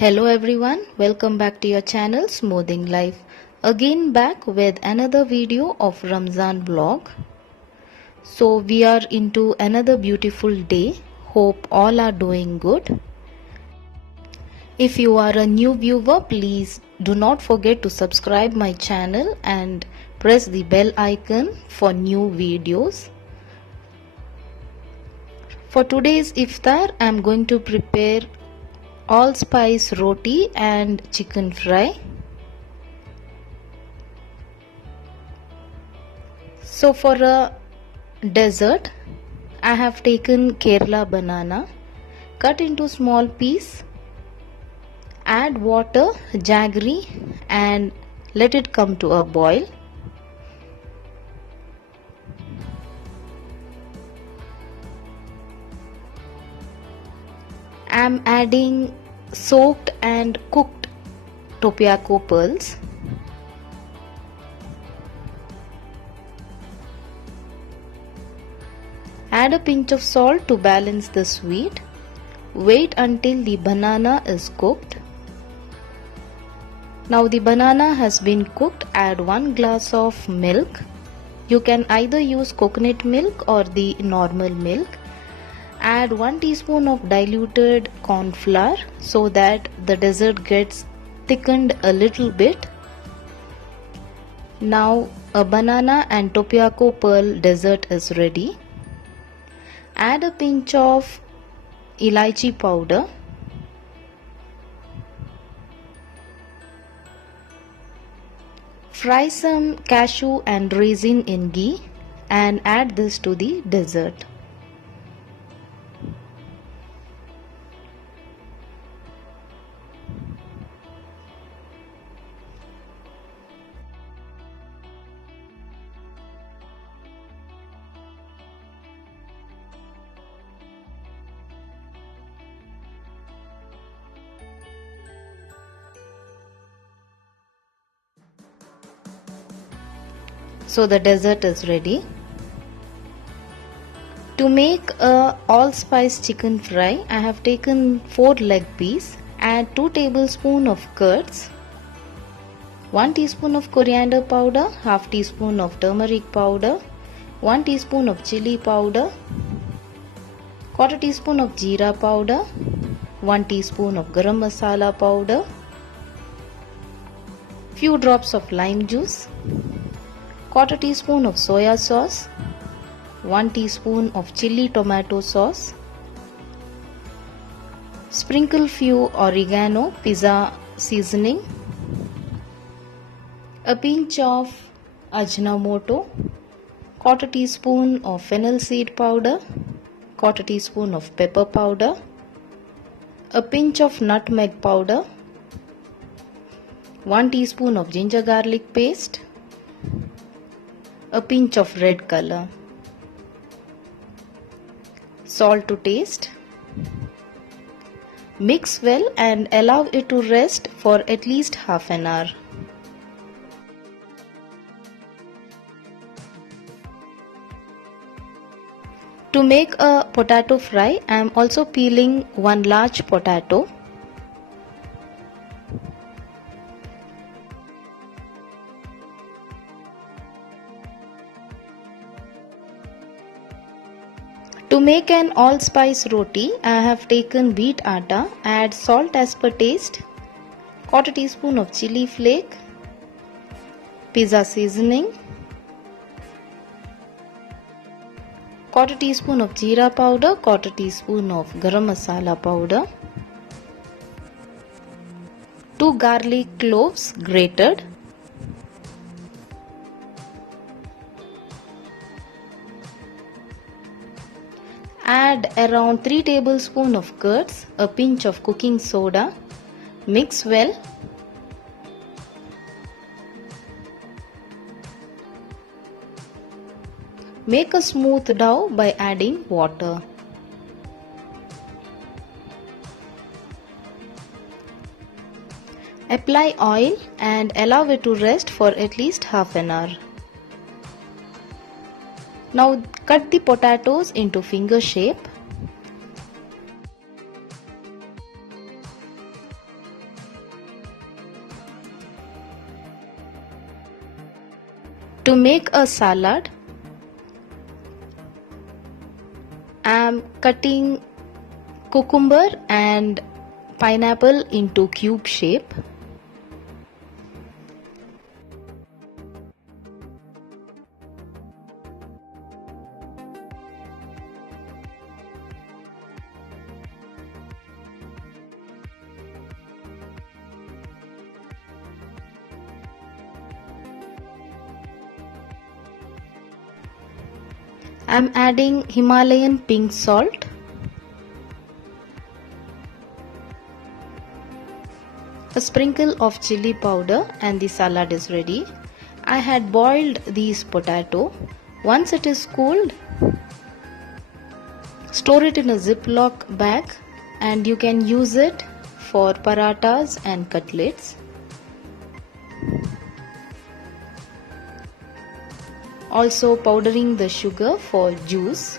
Hello everyone, welcome back to your channel Smoothing Life. Again back with another video of Ramzan vlog. So we are into another beautiful day. Hope all are doing good. If you are a new viewer, please do not forget to subscribe my channel and press the bell icon for new videos. For today's iftar, I am going to prepare all spice roti and chicken fry. So for a dessert, I have taken Kerala banana, cut into small piece, add water, jaggery and let it come to a boil. I am adding soaked and cooked tapioca pearls. Add a pinch of salt to balance the sweet. Wait until the banana is cooked. Now the banana has been cooked. Add 1 glass of milk. You can either use coconut milk or the normal milk. Add 1 teaspoon of diluted corn flour so that the dessert gets thickened a little bit. Now a banana and tapioca pearl dessert is ready. Add a pinch of elaichi powder. Fry some cashew and raisin in ghee and add this to the dessert. So the dessert is ready. To make a all-spice chicken fry, I have taken 4 leg piece. Add 2 tablespoons of curds, 1 teaspoon of coriander powder, half teaspoon of turmeric powder, 1 teaspoon of chili powder, quarter teaspoon of jeera powder, 1 teaspoon of garam masala powder, few drops of lime juice, quarter teaspoon of soya sauce, 1 teaspoon of chili tomato sauce, sprinkle few oregano pizza seasoning, a pinch of ajinomoto, quarter teaspoon of fennel seed powder, quarter teaspoon of pepper powder, a pinch of nutmeg powder, 1 teaspoon of ginger garlic paste, a pinch of red color, salt to taste. Mix well and allow it to rest for at least half an hour. To make a potato fry, I am also peeling 1 large potato. To make an all-spice roti, I have taken wheat atta. Add salt as per taste, quarter teaspoon of chili flake, pizza seasoning, quarter teaspoon of jeera powder, quarter teaspoon of garam masala powder, 2 garlic cloves grated, add around 3 tablespoons of curds, a pinch of cooking soda, mix well. Make a smooth dough by adding water. Apply oil and allow it to rest for at least half an hour. Now cut the potatoes into finger shape. To make a salad, I am cutting cucumber and pineapple into cube shape. I am adding Himalayan pink salt, a sprinkle of chili powder, and the salad is ready. I had boiled these potato. Once it is cooled, store it in a Ziploc bag and you can use it for parathas and cutlets. Also powdering the sugar for juice.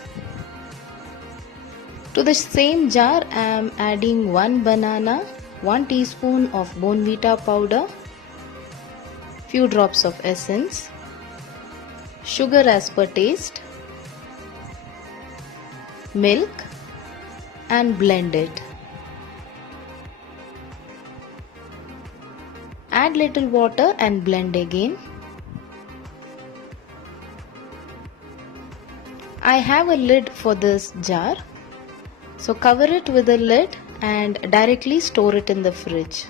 To the same jar I am adding 1 banana, 1 teaspoon of Bonvita powder, few drops of essence, sugar as per taste, milk, and blend it. Add little water and blend again. I have a lid for this jar, so cover it with a lid and directly store it in the fridge.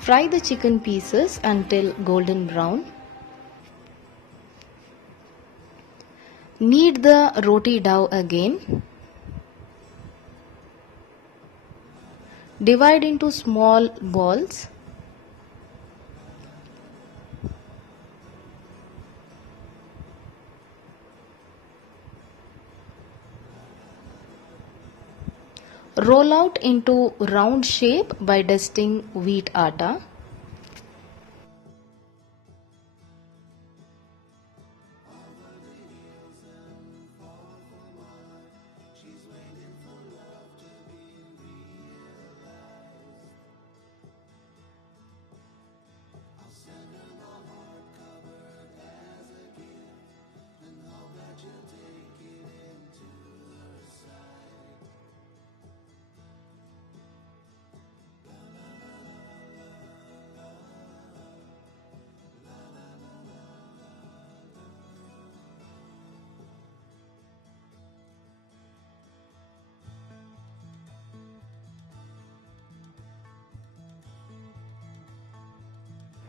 Fry the chicken pieces until golden brown. Knead the roti dough again. Divide into small balls. Roll out into round shape by dusting wheat atta.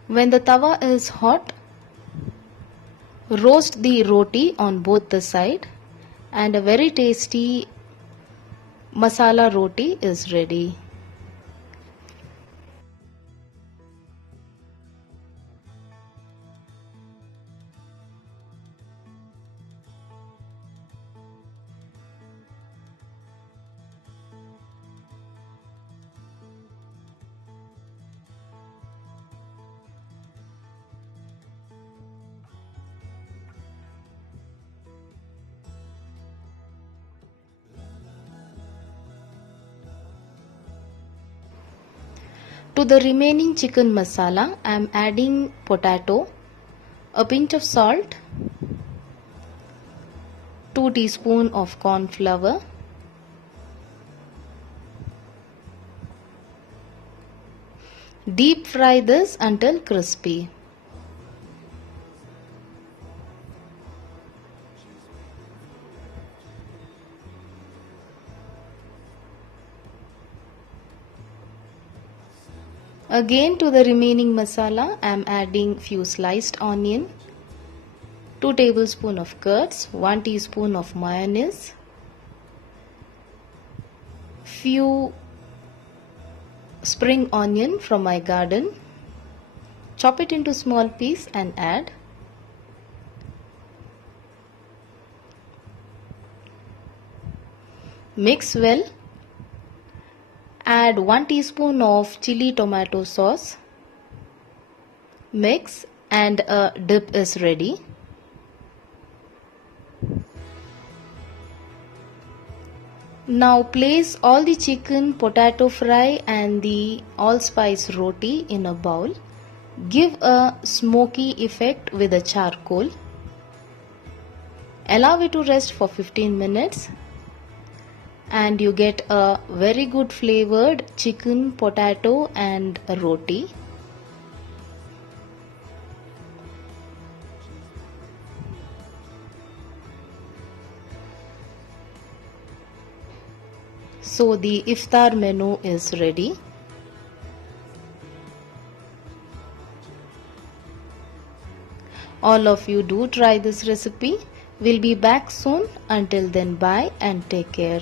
When the tawa is hot, roast the roti on both the side and a very tasty masala roti is ready. To the remaining chicken masala, I am adding potato, a pinch of salt, 2 teaspoons of corn flour, deep fry this until crispy. Again to the remaining masala, I am adding few sliced onion, 2 tablespoons of curds, 1 teaspoon of mayonnaise, few spring onion from my garden. Chop it into small piece and add. Mix well. Add 1 teaspoon of chili tomato sauce. Mix and a dip is ready. Now place all the chicken, potato fry and the allspice roti in a bowl Give a smoky effect with a charcoal. Allow it to rest for 15 minutes and you get a very good flavored chicken, potato and roti. So the iftar menu is ready. All of you do try this recipe. We'll be back soon. Until then, bye and take care.